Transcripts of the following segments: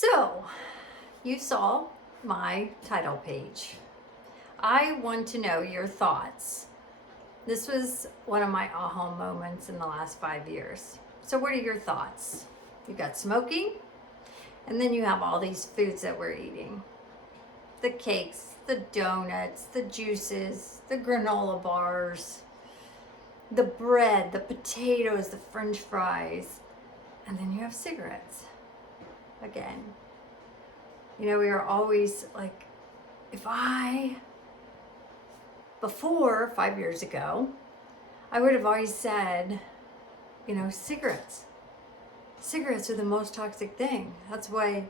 So, you saw my title page. I want to know your thoughts. This was one of my aha moments in the last 5 years. So, what are your thoughts? You got smoking, and then you have all these foods that we're eating: the cakes, the donuts, the juices, the granola bars, the bread, the potatoes, the french fries, and then you have cigarettes again. We are always like, before 5 years ago, I would have always said, cigarettes. Cigarettes are the most toxic thing. That's why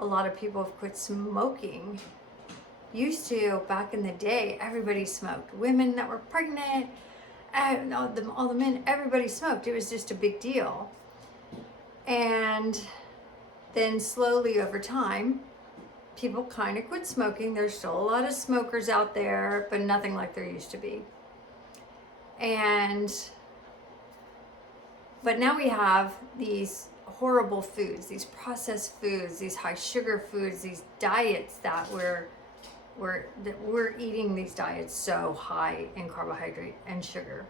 a lot of people have quit smoking. Used to, back in the day, everybody smoked. Women that were pregnant, all the men, everybody smoked. It was just a big deal. And then slowly over time, people kind of quit smoking. There's still a lot of smokers out there, but nothing like there used to be. But now we have these horrible foods, these processed foods, these high sugar foods, these diets that we're eating, these diets so high in carbohydrate and sugar.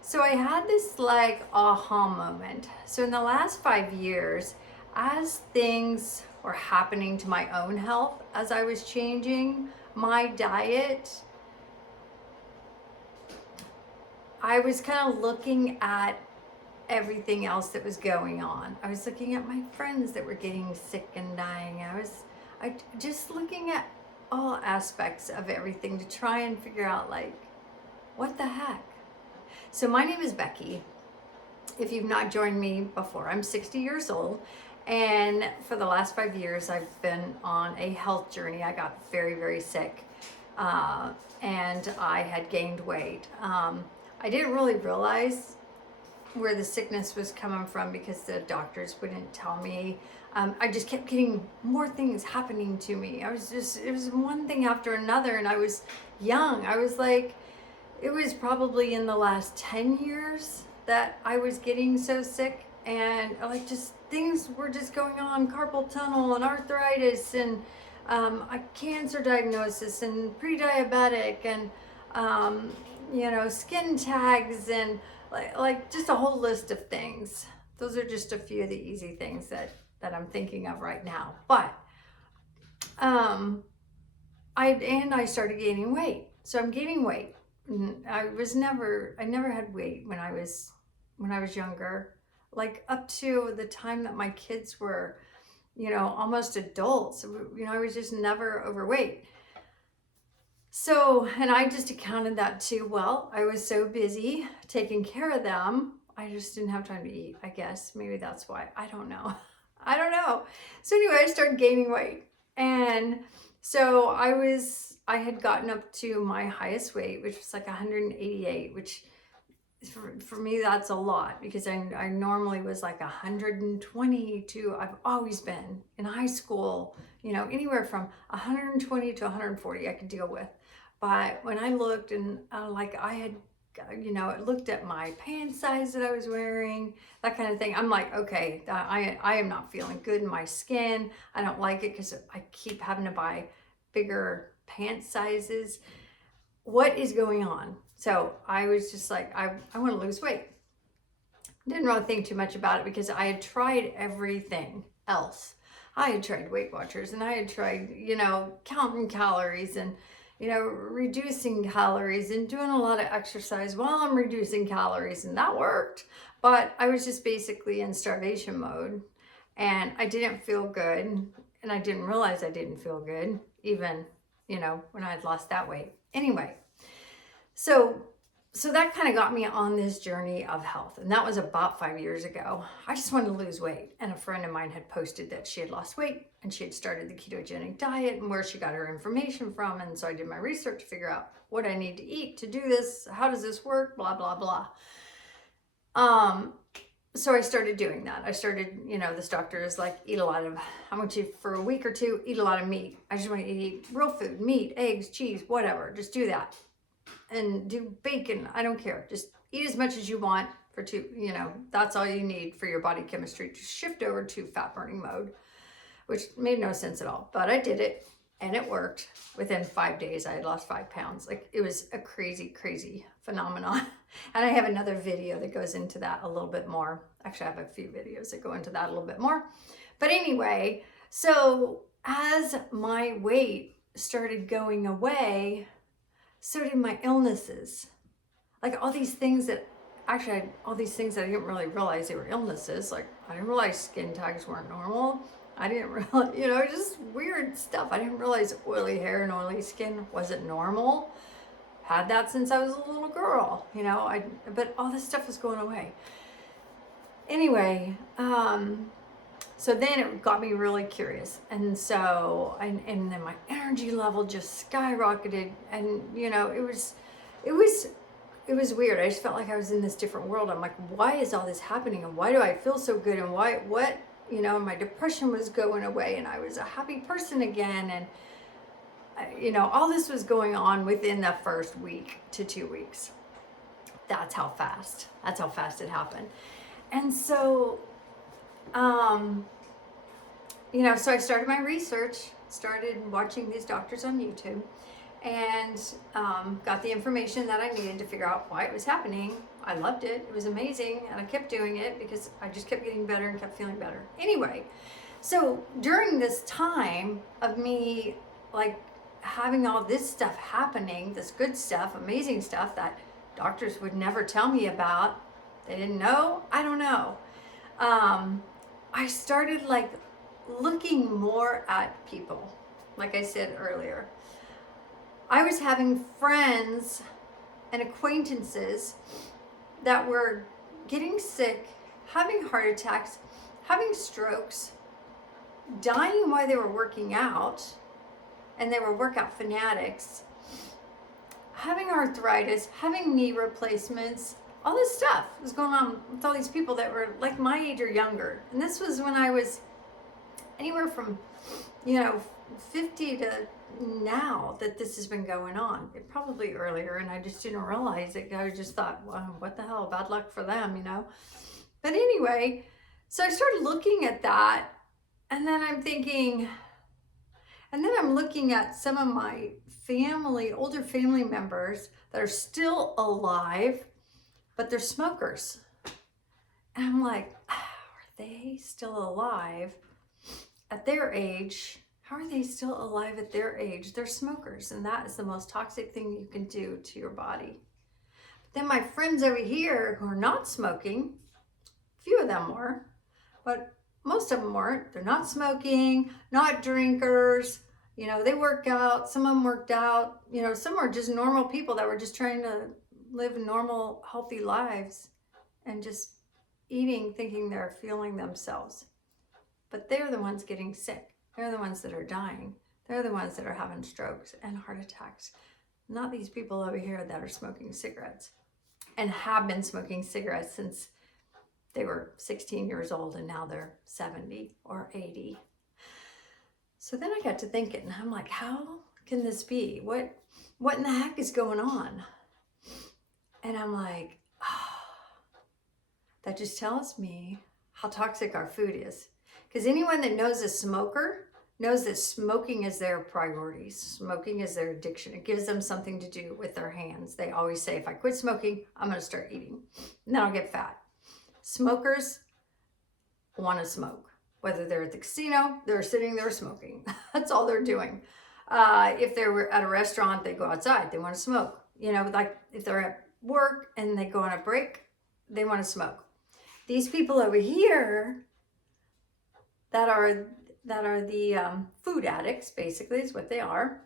So I had this aha moment. So in the last 5 years, as things were happening to my own health, as I was changing my diet, I was kind of looking at everything else that was going on. I was looking at my friends that were getting sick and dying. I just looking at all aspects of everything to try and figure out what the heck. So my name is Becky. If you've not joined me before, I'm 60 years old. And for the last 5 years, I've been on a health journey. I got very, very sick, and I had gained weight. I didn't really realize where the sickness was coming from because the doctors wouldn't tell me. I just kept getting more things happening to me. It was one thing after another, and I was young. It was probably in the last 10 years that I was getting so sick, and just things were just going on: carpal tunnel and arthritis and a cancer diagnosis and pre-diabetic and skin tags and just a whole list of things. Those are just a few of the easy things that I'm thinking of right now. But I started gaining weight. So I'm gaining weight. I never had weight when I was younger, up to the time that my kids were, almost adults. I was just never overweight. So, and I just accounted that too. Well, I was so busy taking care of them, I just didn't have time to eat, I guess. Maybe that's why. I don't know. I don't know. So anyway, I started gaining weight. And so I had gotten up to my highest weight, which was 188, which for me, that's a lot, because I normally was 120 to, I've always been in high school, anywhere from 120 to 140 I could deal with. But when I looked and I had, looked at my pant size that I was wearing, that kind of thing, I'm like, okay, I am not feeling good in my skin. I don't like it because I keep having to buy bigger pant sizes. What is going on? So I was just I want to lose weight. Didn't really think too much about it because I had tried everything else. I had tried Weight Watchers, and I had tried, counting calories and, reducing calories and doing a lot of exercise while I'm reducing calories, and that worked. But I was just basically in starvation mode, and I didn't feel good, and I didn't realize I didn't feel good even, when I had lost that weight. Anyway, so that kind of got me on this journey of health, and that was about 5 years ago. I just wanted to lose weight, and a friend of mine had posted that she had lost weight and she had started the ketogenic diet and where she got her information from. And so I did my research to figure out what I need to eat to do this. How does this work? Blah, blah, blah. So I started doing that. I started, this doctor is eat a lot of, I want you for a week or two, eat a lot of meat. I just want you to eat real food, meat, eggs, cheese, whatever. Just do that. And do bacon. I don't care. Just eat as much as you want for two, that's all you need for your body chemistry to shift over to fat burning mode. which made no sense at all. But I did it and it worked. Within 5 days, I had lost 5 pounds. Like, it was a crazy, crazy phenomenon. And I have another video that goes into that a little bit more. Actually, I have a few videos that go into that a little bit more. But anyway, so as my weight started going away, so did my illnesses. Like, all these things that actually, all these things that I didn't really realize they were illnesses. Like, I didn't realize skin tags weren't normal. I didn't realize, just weird stuff. I didn't realize oily hair and oily skin wasn't normal. Had that since I was a little girl, but all this stuff was going away. Anyway, so then it got me really curious. And so, and then my energy level just skyrocketed. And, it was weird. I just felt like I was in this different world. I'm like, why is all this happening? And why do I feel so good? And what, my depression was going away and I was a happy person again. And, all this was going on within the first week to 2 weeks. That's how fast it happened. And so, so I started my research, started watching these doctors on YouTube, and got the information that I needed to figure out why it was happening. I loved it. It was amazing. And I kept doing it because I just kept getting better and kept feeling better. Anyway, so during this time of me, like, having all this stuff happening, this good stuff, amazing stuff that doctors would never tell me about, they didn't know, I don't know. I started, like, looking more at people. Like I said earlier, I was having friends and acquaintances that were getting sick, having heart attacks, having strokes, dying while they were working out, and they were workout fanatics, having arthritis, having knee replacements. All this stuff was going on with all these people that were like my age or younger. And this was when I was anywhere from, 50 to now that this has been going on. It probably earlier, and I just didn't realize it. I just thought, well, what the hell, bad luck for them, But anyway, so I started looking at that, and then I'm thinking, and then I'm looking at some of my older family members that are still alive, but they're smokers. And I'm like, are they still alive at their age? How are they still alive at their age? They're smokers, and that is the most toxic thing you can do to your body. But then my friends over here who are not smoking, a few of them were, but most of them weren't. They're not smoking, not drinkers. They work out. Some of them worked out. Some were just normal people that were just trying to live normal, healthy lives and just eating, thinking they're fueling themselves. But they're the ones getting sick. They're the ones that are dying. They're the ones that are having strokes and heart attacks. Not these people over here that are smoking cigarettes and have been smoking cigarettes since they were 16 years old and now they're 70 or 80. So then I got to thinking, and I'm like, how can this be? What in the heck is going on? And I'm like, that just tells me how toxic our food is. Because anyone that knows a smoker knows that smoking is their priority. Smoking is their addiction. It gives them something to do with their hands. They always say, if I quit smoking, I'm going to start eating. And then I'll get fat. Smokers want to smoke. Whether they're at the casino, they're sitting there smoking. That's all they're doing. If they're at a restaurant, they go outside. They want to smoke. Like if they're at work and they go on a break, they want to smoke. These people over here that are the food addicts, basically, is what they are.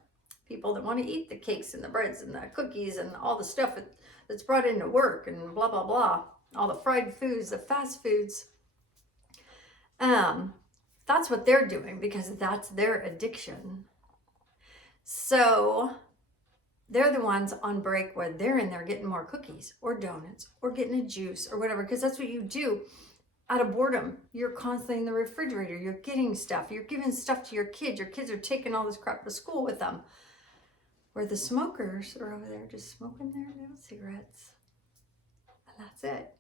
People that want to eat the cakes and the breads and the cookies and all the stuff that's brought into work and blah, blah, blah. All the fried foods, the fast foods. That's what they're doing because that's their addiction. So they're the ones on break where they're in there getting more cookies or donuts or getting a juice or whatever, because that's what you do. Out of boredom, you're constantly in the refrigerator. You're getting stuff. You're giving stuff to your kids. Your kids are taking all this crap to school with them. Where the smokers are over there just smoking their little cigarettes. And that's it.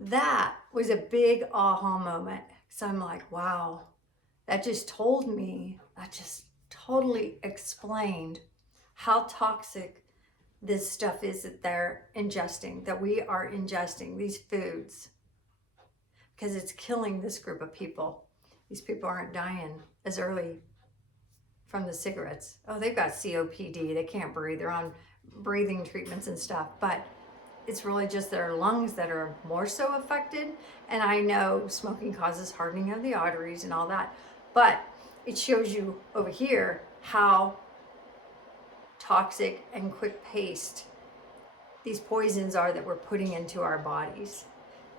That was a big aha moment. So I'm like, wow, that just told me, that just totally explained how toxic this stuff is that they're ingesting, that we are ingesting, these foods, because it's killing this group of people. These people aren't dying as early from the cigarettes. Oh, they've got COPD, they can't breathe, they're on breathing treatments and stuff, but it's really just their lungs that are more so affected. And I know smoking causes hardening of the arteries and all that, but it shows you over here how toxic and quick-paced these poisons are that we're putting into our bodies.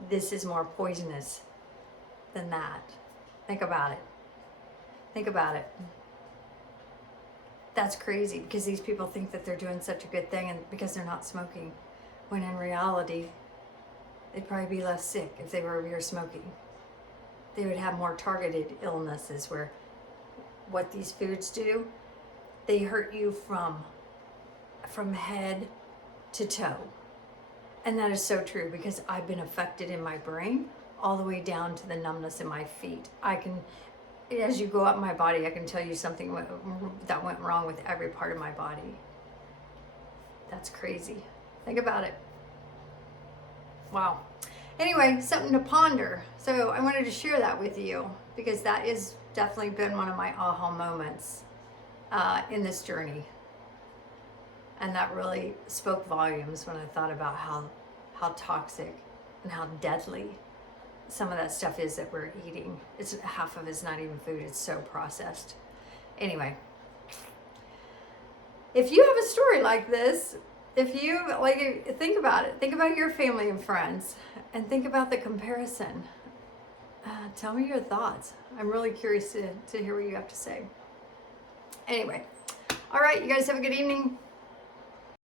This is more poisonous than that. Think about it. Think about it. That's crazy, because these people think that they're doing such a good thing and because they're not smoking, when in reality, they'd probably be less sick if they were over here smoking. They would have more targeted illnesses, where what these foods do, they hurt you from head to toe. And that is so true, because I've been affected in my brain all the way down to the numbness in my feet. I can, as you go up my body, I can tell you something that went wrong with every part of my body. That's crazy. Think about it. Wow. Anyway, something to ponder. So I wanted to share that with you, because that is definitely been one of my aha moments in this journey. And that really spoke volumes when I thought about how toxic and how deadly some of that stuff is that we're eating. It's half of it's not even food, it's so processed. Anyway, if you have a story like this, if you think about it, think about your family and friends, and think about the comparison. Tell me your thoughts. I'm really curious to hear what you have to say. Anyway, all right, you guys have a good evening.